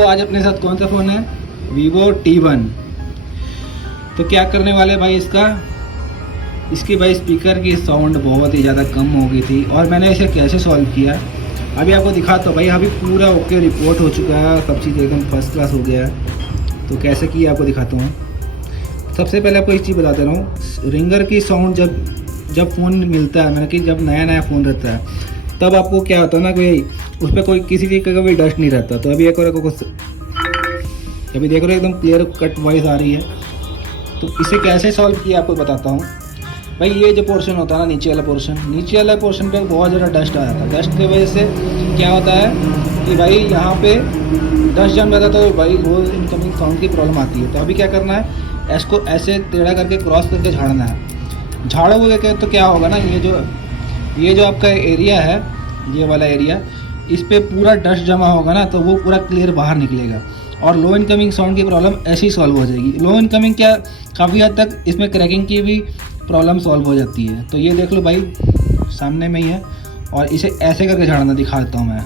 तो आज अपने साथ कौन सा फ़ोन है? Vivo T1। तो क्या करने वाले भाई इसकी भाई स्पीकर की साउंड बहुत ही ज़्यादा कम हो गई थी और मैंने इसे कैसे सॉल्व किया अभी आपको दिखाता हूँ भाई। अभी पूरा ओके रिपोर्ट हो चुका है, सब चीज़ एकदम फर्स्ट क्लास हो गया है। तो कैसे किया आपको दिखाता हूँ। सबसे पहले आपको एक चीज़ बता दे रहा हूँ, रिंगर की साउंड जब फ़ोन मिलता है, मैंने कि जब नया फ़ोन रहता है तब आपको क्या होता है ना कि उस पर कोई किसी चीज़ का कोई डस्ट नहीं रहता। तो अभी एक और अभी देख रहे हो एकदम क्लियर कट वॉइस आ रही है। तो इसे कैसे सॉल्व किया आपको बताता हूँ भाई। ये जो पोर्शन होता है ना, नीचे वाला पोर्शन पे बहुत ज़्यादा डस्ट आया था। डस्ट की वजह से क्या होता है कि भाई यहाँ पे डस्ट जम जाता है तो भाई वो इनकमिंग साउंड की प्रॉब्लम आती है। तो अभी क्या करना है, इसको ऐसे टेढ़ा करके क्रॉस करके झाड़ना है। झाड़ोगे के तो क्या होगा ना, ये जो आपका एरिया है, ये वाला एरिया, इस पे पूरा डस्ट जमा होगा ना तो वो पूरा क्लियर बाहर निकलेगा और लो इनकमिंग साउंड की प्रॉब्लम ऐसे ही सॉल्व हो जाएगी। लो इनकमिंग क्या, काफ़ी हद तक इसमें क्रैकिंग की भी प्रॉब्लम सॉल्व हो जाती है। तो ये देख लो भाई, सामने में ही है और इसे ऐसे करके झाड़ना दिखा देता हूँ मैं।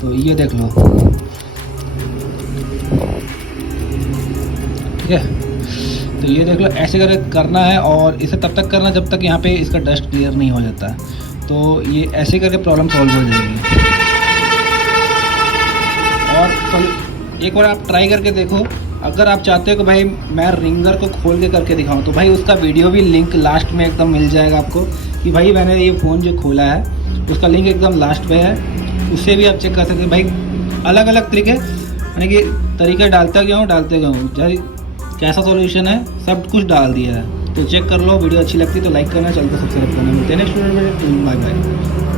तो ये देख लो, ठीक है। तो ये देख लो, ऐसे करके करना है और इसे तब तक करना जब तक यहाँ पे इसका डस्ट क्लियर नहीं हो जाता। तो ये ऐसे करके प्रॉब्लम सॉल्व हो जाएगी। और एक बार आप ट्राई करके देखो। अगर आप चाहते हो कि भाई मैं रिंगर को खोल के करके दिखाऊं तो भाई उसका वीडियो भी लिंक लास्ट में एकदम मिल जाएगा आपको, कि भाई मैंने ये फ़ोन जो खोला है उसका लिंक एकदम लास्ट पे है, उससे भी आप चेक कर सकते हैं। भाई अलग अलग तरीके, यानी कि तरीके डालते गया हूँ चाहे कैसा सॉल्यूशन है सब कुछ डाल दिया है। तो चेक कर लो। वीडियो अच्छी लगती तो लाइक करना, चैनल को सब्सक्राइब करना। मिलते हैं नेक्स्ट वीडियो में। Bye bye.